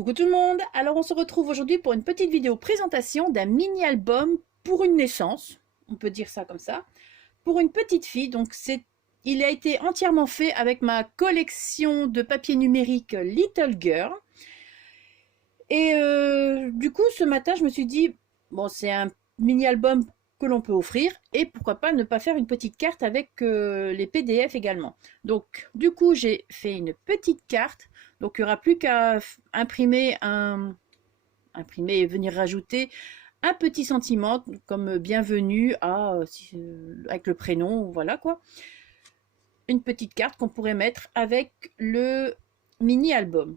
Coucou tout le monde, alors on se retrouve aujourd'hui pour une petite vidéo présentation d'un mini-album pour une naissance, on peut dire ça comme ça, pour une petite fille. Donc il a été entièrement fait avec ma collection de papier numérique Little Girl. Et du coup ce matin je me suis dit, bon c'est un mini-album que l'on peut offrir et pourquoi pas ne pas faire une petite carte avec les PDF également. Donc du coup j'ai fait une petite carte, donc il n'y aura plus qu'à imprimer et venir rajouter un petit sentiment comme bienvenue à avec le prénom, voilà quoi. Une petite carte qu'on pourrait mettre avec le mini album.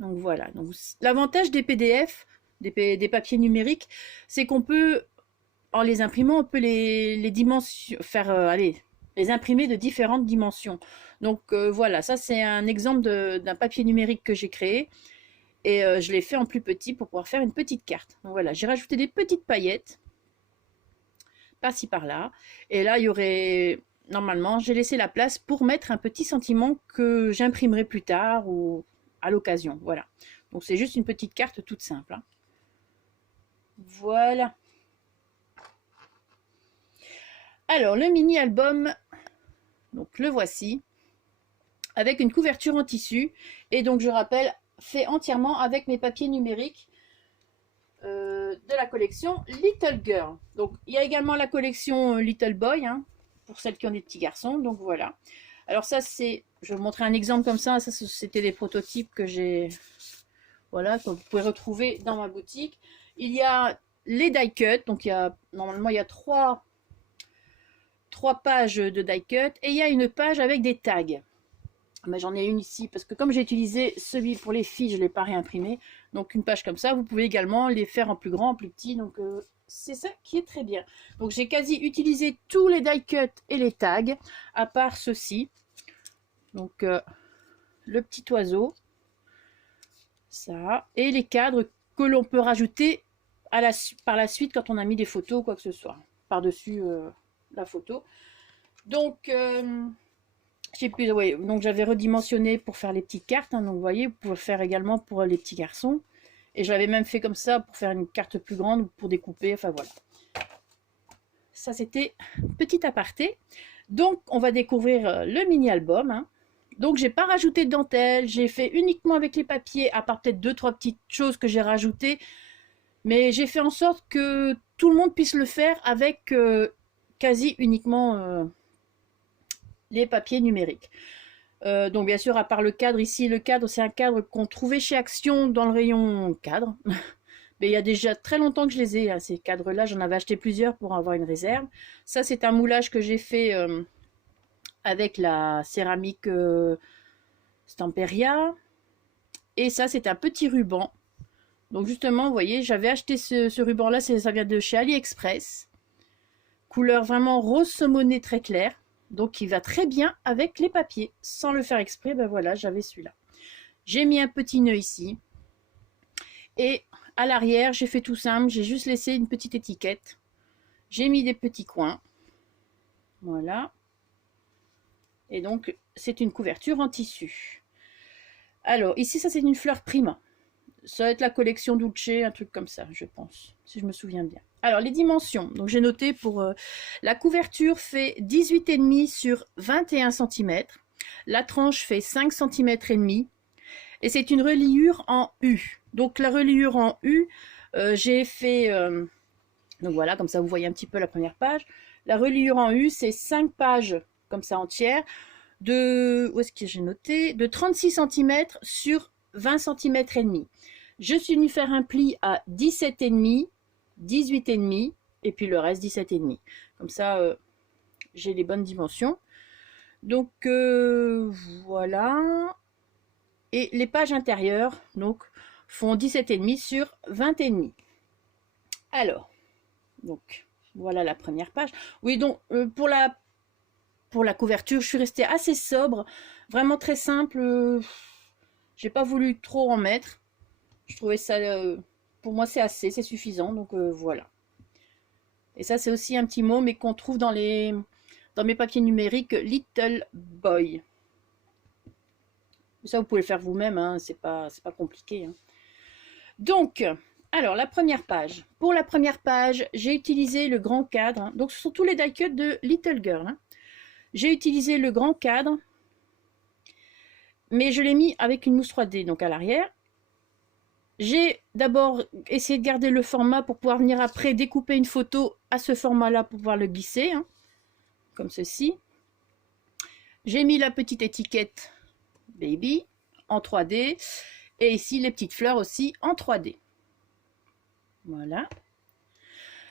Donc voilà, donc l'avantage des PDF, des papiers numériques, c'est qu'on peut, en les imprimant, on peut les dimensions, faire, les imprimer de différentes dimensions. Donc voilà, ça c'est un exemple d'un papier numérique que j'ai créé. Et je l'ai fait en plus petit pour pouvoir faire une petite carte. Donc voilà, j'ai rajouté des petites paillettes, par-ci par-là. Et là, il y aurait, normalement, j'ai laissé la place pour mettre un petit sentiment que j'imprimerai plus tard ou à l'occasion. Voilà. Donc c'est juste une petite carte toute simple, hein. Voilà. Alors, le mini-album, donc le voici, avec une couverture en tissu. Et donc, je rappelle, fait entièrement avec mes papiers numériques de la collection Little Girl. Donc, il y a également la collection Little Boy, hein, pour celles qui ont des petits garçons. Donc, voilà. Alors, ça, c'est... Je vais vous montrer un exemple comme ça. Ça, c'était des prototypes que j'ai... Voilà, que vous pouvez retrouver dans ma boutique. Il y a les die cut. Donc, normalement, il y a trois pages de die cut. Et il y a une page avec des tags. Mais j'en ai une ici parce que comme j'ai utilisé celui pour les filles, je ne l'ai pas réimprimé. Donc une page comme ça, vous pouvez également les faire en plus grand, en plus petit. Donc c'est ça qui est très bien. Donc j'ai quasi utilisé tous les die cut et les tags, à part ceci. Donc le petit oiseau, ça, et les cadres que l'on peut rajouter par la suite quand on a mis des photos ou quoi que ce soit, par-dessus la photo. Donc... ouais, donc j'avais redimensionné pour faire les petites cartes, hein, donc vous voyez, vous pouvez le faire également pour les petits garçons. Et je l'avais même fait comme ça pour faire une carte plus grande, pour découper, enfin voilà. Ça c'était petit aparté. Donc on va découvrir le mini-album, hein. Donc j'ai pas rajouté de dentelle, j'ai fait uniquement avec les papiers, à part peut-être 2-3 petites choses que j'ai rajoutées. Mais j'ai fait en sorte que tout le monde puisse le faire avec quasi uniquement... les papiers numériques. Donc bien sûr, à part le cadre, ici le cadre c'est un cadre qu'on trouvait chez Action dans le rayon cadre. Mais il y a déjà très longtemps que je les ai, hein, ces cadres là, j'en avais acheté plusieurs pour avoir une réserve. Ça c'est un moulage que j'ai fait avec la céramique Stamperia. Et ça c'est un petit ruban. Donc justement vous voyez, j'avais acheté ce ruban là, ça vient de chez AliExpress. Couleur vraiment rose saumonée très claire. Donc il va très bien avec les papiers. Sans le faire exprès, ben voilà, j'avais celui-là. J'ai mis un petit nœud ici. Et à l'arrière, j'ai fait tout simple. J'ai juste laissé une petite étiquette. J'ai mis des petits coins. Voilà. Et donc, c'est une couverture en tissu. Alors, ici, ça c'est une fleur prima. Ça va être la collection Dulce, un truc comme ça, je pense, si je me souviens bien. Alors, les dimensions. Donc, j'ai noté pour... la couverture fait 18,5 sur 21 cm. La tranche fait 5 cm et demi. Et c'est une reliure en U. Donc, la reliure en U, j'ai fait... donc, voilà, comme ça, vous voyez un petit peu la première page. La reliure en U, c'est 5 pages, comme ça, entières. Où est-ce que j'ai noté? De 36 cm sur 20 cm et demi. Je suis venue faire un pli à 17,5, 18,5 et puis le reste 17,5. Comme ça, j'ai les bonnes dimensions. Donc voilà. Et les pages intérieures donc font 17,5 sur 20,5. Alors, donc voilà la première page. Oui, donc pour la couverture, je suis restée assez sobre, vraiment très simple. J'ai pas voulu trop en mettre. Je trouvais ça, pour moi c'est assez, c'est suffisant, donc voilà. Et ça c'est aussi un petit mot, mais qu'on trouve dans mes papiers numériques Little Boy. Ça, vous pouvez le faire vous-même, hein, c'est pas compliqué. Hein. Donc, alors, la première page. Pour la première page, j'ai utilisé le grand cadre. Hein. Donc, ce sont tous les die cuts de Little Girl. Hein. J'ai utilisé le grand cadre, mais je l'ai mis avec une mousse 3D, donc à l'arrière. J'ai d'abord essayé de garder le format pour pouvoir venir après découper une photo à ce format-là pour pouvoir le glisser, hein, comme ceci. J'ai mis la petite étiquette Baby en 3D et ici les petites fleurs aussi en 3D. Voilà.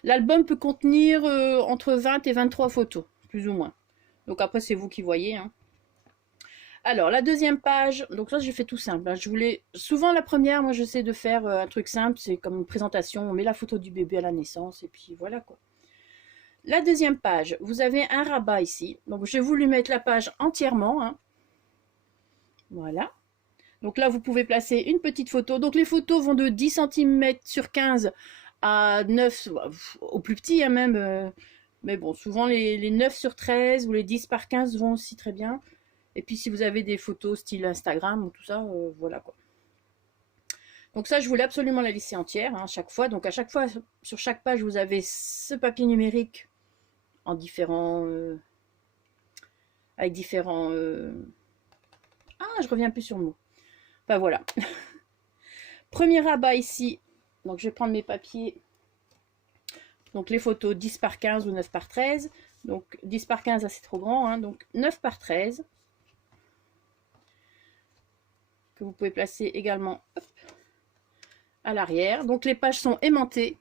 L'album peut contenir entre 20 et 23 photos, plus ou moins. Donc après, c'est vous qui voyez. Hein. Alors, la deuxième page, donc ça, j'ai fait tout simple. Hein. Je voulais, souvent la première, moi, j'essaie de faire un truc simple, c'est comme une présentation, on met la photo du bébé à la naissance, et puis voilà quoi. La deuxième page, vous avez un rabat ici. Donc, j'ai voulu mettre la page entièrement. Hein. Voilà. Donc là, vous pouvez placer une petite photo. Donc, les photos vont de 10 cm sur 15 à 9, au plus petit hein, même. Mais bon, souvent les 9 sur 13 ou les 10 par 15 vont aussi très bien. Et puis si vous avez des photos style Instagram ou tout ça, voilà quoi. Donc ça, je voulais absolument la laisser entière hein, à chaque fois. Donc à chaque fois, sur chaque page, vous avez ce papier numérique en différents... avec différents... Ah, je reviens plus sur le mot. Enfin voilà. Premier rabat ici. Donc je vais prendre mes papiers. Donc les photos 10 par 15 ou 9 par 13. Donc 10 par 15, c'est trop grand. Hein, donc 9 par 13. Que vous pouvez placer également hop, à l'arrière. Donc les pages sont aimantées.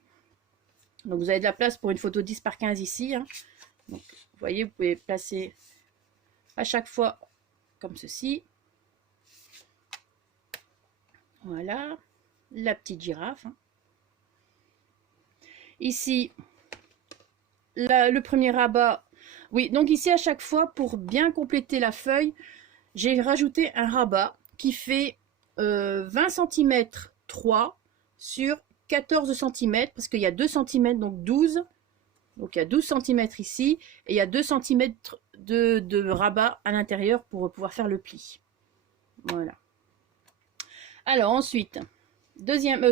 Donc vous avez de la place pour une photo 10 par 15 ici. Hein. Donc, vous voyez, vous pouvez placer à chaque fois comme ceci. Voilà. La petite girafe. Hein. Ici, le premier rabat. Oui, donc ici à chaque fois, pour bien compléter la feuille, j'ai rajouté un rabat qui fait 20 cm 3 sur 14 cm, parce qu'il y a 2 cm, donc 12. Donc il y a 12 cm ici, et il y a 2 cm de rabat à l'intérieur pour pouvoir faire le pli. Voilà. Alors ensuite,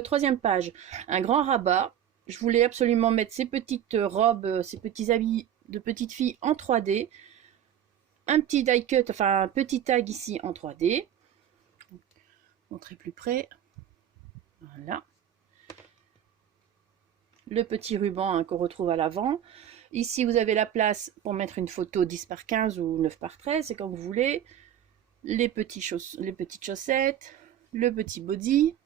troisième page, un grand rabat. Je voulais absolument mettre ces petites robes, ces petits habits de petites filles en 3D. Un petit die cut, enfin un petit tag ici en 3D. Montrer plus près. Voilà. Le petit ruban hein, qu'on retrouve à l'avant. Ici, vous avez la place pour mettre une photo 10 par 15 ou 9 par 13, c'est comme vous voulez. Les petites chaussettes, le petit body.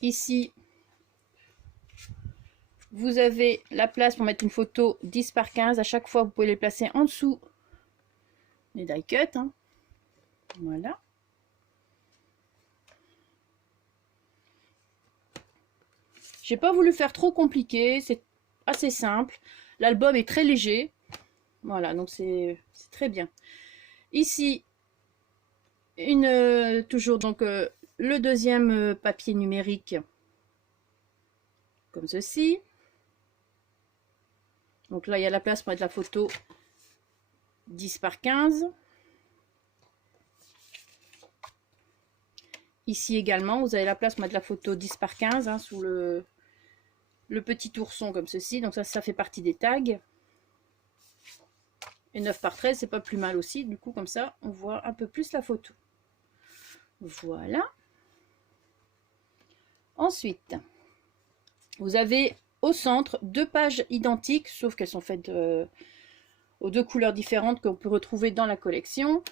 Ici, vous avez la place pour mettre une photo 10 par 15. À chaque fois, vous pouvez les placer en dessous les die cut. Hein. Voilà. J'ai pas voulu faire trop compliqué, c'est assez simple. L'album est très léger. Voilà, donc c'est très bien. Ici, toujours donc le deuxième papier numérique, comme ceci. Donc là, il y a la place pour mettre la photo 10 par 15. Ici également, vous avez la place pour mettre la photo 10 par 15 hein, sous le petit ourson comme ceci. Donc ça fait partie des tags. Et 9 par 13, c'est pas plus mal aussi. Du coup, comme ça, on voit un peu plus la photo. Voilà. Ensuite, vous avez au centre 2 pages identiques, sauf qu'elles sont faites aux 2 couleurs différentes qu'on peut retrouver dans la collection.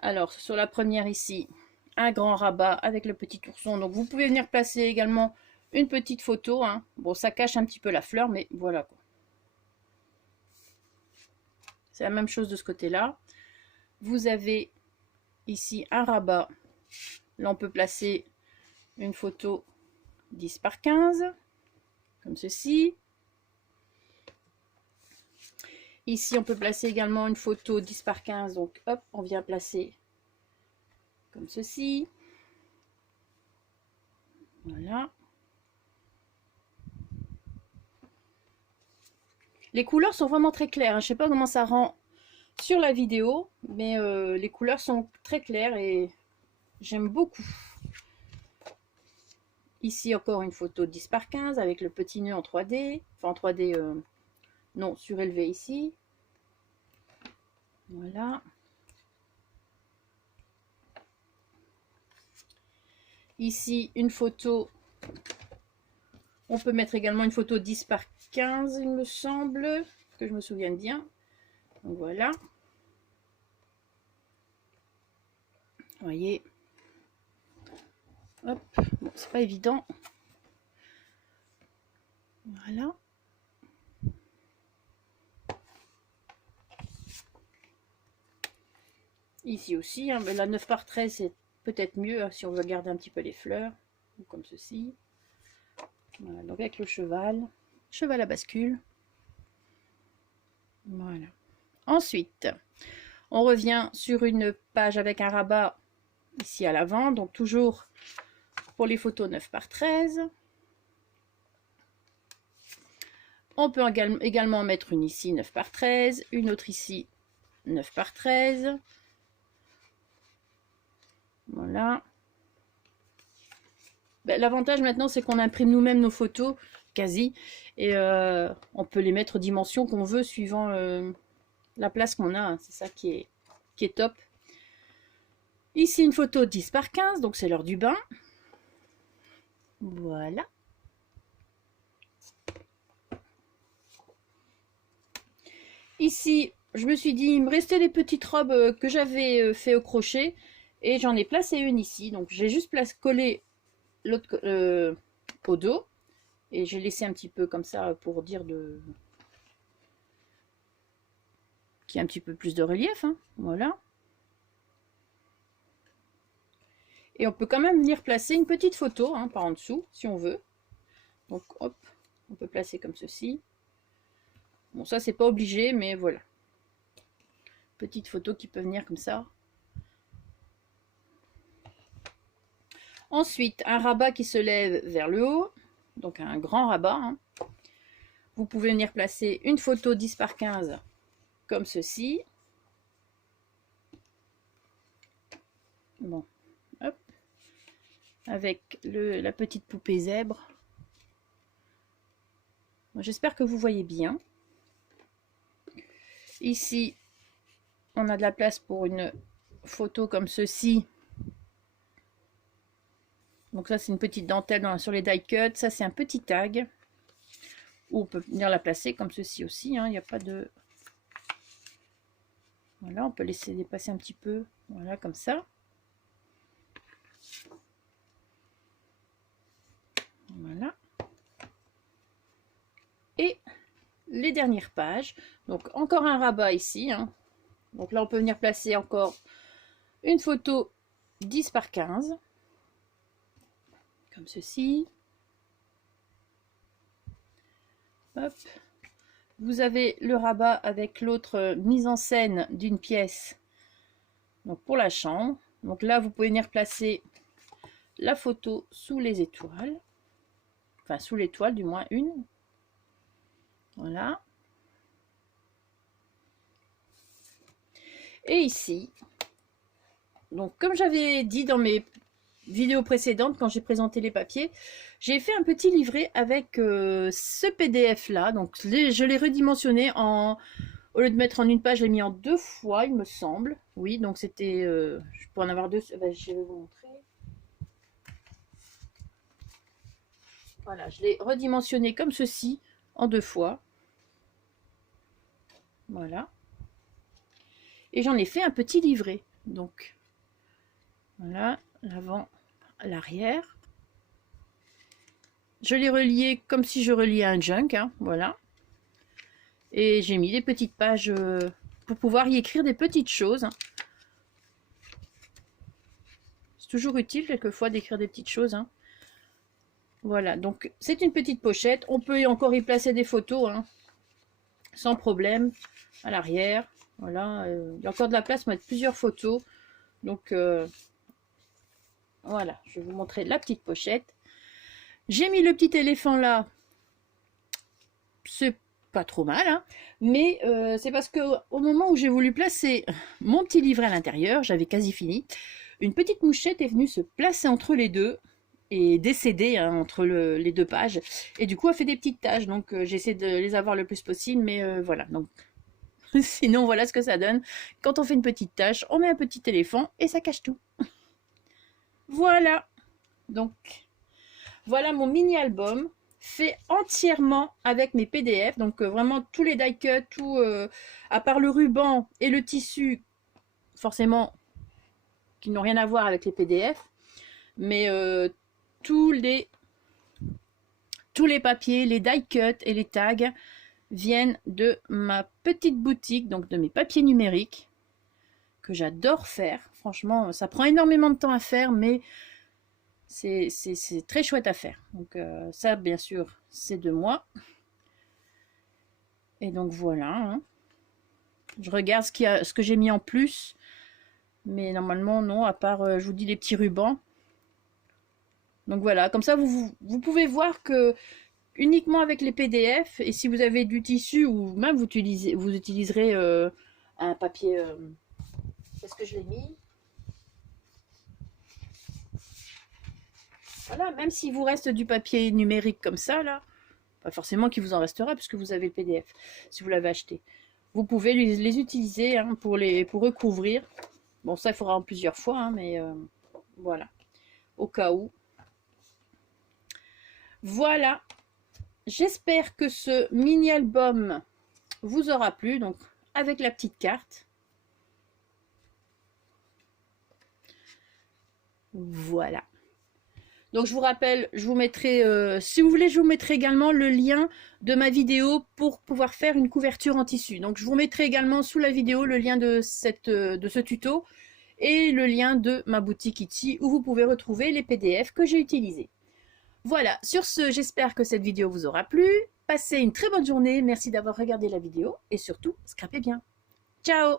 Alors, sur la première ici, un grand rabat avec le petit ourson. Donc, vous pouvez venir placer également une petite photo. Hein. Bon, ça cache un petit peu la fleur, mais voilà quoi. C'est la même chose de ce côté-là. Vous avez ici un rabat. Là, on peut placer une photo 10 par 15, comme ceci. Ici, on peut placer également une photo 10 par 15. Donc, hop, on vient placer comme ceci. Voilà. Les couleurs sont vraiment très claires. Je ne sais pas comment ça rend sur la vidéo, mais les couleurs sont très claires et j'aime beaucoup. Ici encore une photo 10 par 15 avec le petit nœud en 3D, enfin en 3D non surélevé ici. Voilà. Ici une photo, on peut mettre également une photo 10 par 15 il me semble, que je me souvienne bien. Donc voilà. Vous voyez. Hop, bon, c'est pas évident. Voilà. Ici aussi, hein, la 9 par 13 c'est peut-être mieux hein, si on veut garder un petit peu les fleurs, comme ceci. Voilà, donc avec le cheval à bascule. Voilà. Ensuite, on revient sur une page avec un rabat ici à l'avant, donc toujours pour les photos 9 par 13. On peut également mettre une ici 9 par 13, une autre ici 9 par 13. Voilà. Ben, l'avantage maintenant, c'est qu'on imprime nous-mêmes nos photos, quasi, et on peut les mettre aux dimensions qu'on veut suivant la place qu'on a. Hein. C'est ça qui est top. Ici, une photo 10 par 15, donc c'est l'heure du bain. Voilà. Ici, je me suis dit, il me restait les petites robes que j'avais fait au crochet, et j'en ai placé une ici. Donc, j'ai juste collé l'autre au dos, et j'ai laissé un petit peu comme ça pour dire qu'il y a un petit peu plus de relief. Hein. Voilà. Et on peut quand même venir placer une petite photo hein, par en dessous, si on veut. Donc, hop, on peut placer comme ceci. Bon, ça, c'est pas obligé, mais voilà. Petite photo qui peut venir comme ça. Ensuite, un rabat qui se lève vers le haut. Donc, un grand rabat. Hein. Vous pouvez venir placer une photo 10 par 15 comme ceci. Bon, hop. Avec la petite poupée zèbre. J'espère que vous voyez bien. Ici, on a de la place pour une photo comme ceci. Donc ça, c'est une petite dentelle sur les die cuts. Ça, c'est un petit tag. Ou on peut venir la placer comme ceci aussi. Il n'y a pas de... Voilà, on peut laisser dépasser un petit peu. Voilà, comme ça. Voilà. Et les dernières pages. Donc, encore un rabat ici. Hein. Donc là, on peut venir placer encore une photo 10 par 15. Comme ceci. Hop. Vous avez le rabat avec l'autre mise en scène d'une pièce. Donc pour la chambre. Donc là, vous pouvez venir placer la photo sous les étoiles. Enfin, sous l'étoile, du moins une. Voilà. Et ici, donc comme j'avais dit dans mes vidéos précédentes, quand j'ai présenté les papiers, j'ai fait un petit livret avec ce PDF là. Donc je l'ai redimensionné au lieu de mettre en une page, je l'ai mis en 2 fois, il me semble. Oui, donc c'était, je peux en avoir 2. Ben, je vais vous montrer. Voilà, je l'ai redimensionné comme ceci en 2 fois. Voilà. Et j'en ai fait un petit livret. Donc, voilà, l'avant, l'arrière. Je l'ai relié comme si je reliais un junk, hein, voilà. Et j'ai mis des petites pages pour pouvoir y écrire des petites choses. Hein. C'est toujours utile quelquefois d'écrire des petites choses. Hein. Voilà, donc c'est une petite pochette. On peut encore y placer des photos, hein, sans problème, à l'arrière. Voilà, il y a encore de la place pour mettre plusieurs photos. Donc, voilà, je vais vous montrer la petite pochette. J'ai mis le petit éléphant là. C'est pas trop mal, hein, mais c'est parce que au moment où j'ai voulu placer mon petit livret à l'intérieur, j'avais quasi fini, une petite mouchette est venue se placer entre les deux et décéder hein, entre les deux pages, et du coup a fait des petites taches, donc j'essaie de les avoir le plus possible, mais voilà, donc sinon voilà ce que ça donne. Quand on fait une petite tache, on met un petit éléphant et ça cache tout. Voilà, donc voilà mon mini album fait entièrement avec mes PDF, donc vraiment tous les die cuts, tout à part le ruban et le tissu, forcément qui n'ont rien à voir avec les PDF, mais tous les papiers, les die cuts et les tags viennent de ma petite boutique, donc de mes papiers numériques que j'adore faire. Franchement, ça prend énormément de temps à faire, mais c'est très chouette à faire. Donc ça, bien sûr, c'est de moi. Et donc voilà. Hein. Je regarde ce que j'ai mis en plus. Mais normalement, non, à part, je vous dis, les petits rubans. Donc voilà, comme ça, vous pouvez voir que uniquement avec les PDF, et si vous avez du tissu, ou même vous utiliserez un papier... Est-ce que je l'ai mis? Voilà, même s'il vous reste du papier numérique comme ça, là, pas forcément qu'il vous en restera, puisque vous avez le PDF, si vous l'avez acheté. Vous pouvez les utiliser hein, pour recouvrir. Bon, ça, il faudra en plusieurs fois, hein, mais voilà, au cas où. Voilà, j'espère que ce mini-album vous aura plu, donc avec la petite carte. Voilà. Donc je vous rappelle, je vous mettrai, si vous voulez, je vous mettrai également le lien de ma vidéo pour pouvoir faire une couverture en tissu. Donc je vous mettrai également sous la vidéo le lien de ce tuto et le lien de ma boutique Etsy où vous pouvez retrouver les PDF que j'ai utilisés. Voilà, sur ce, j'espère que cette vidéo vous aura plu. Passez une très bonne journée, merci d'avoir regardé la vidéo et surtout, scrapez bien. Ciao!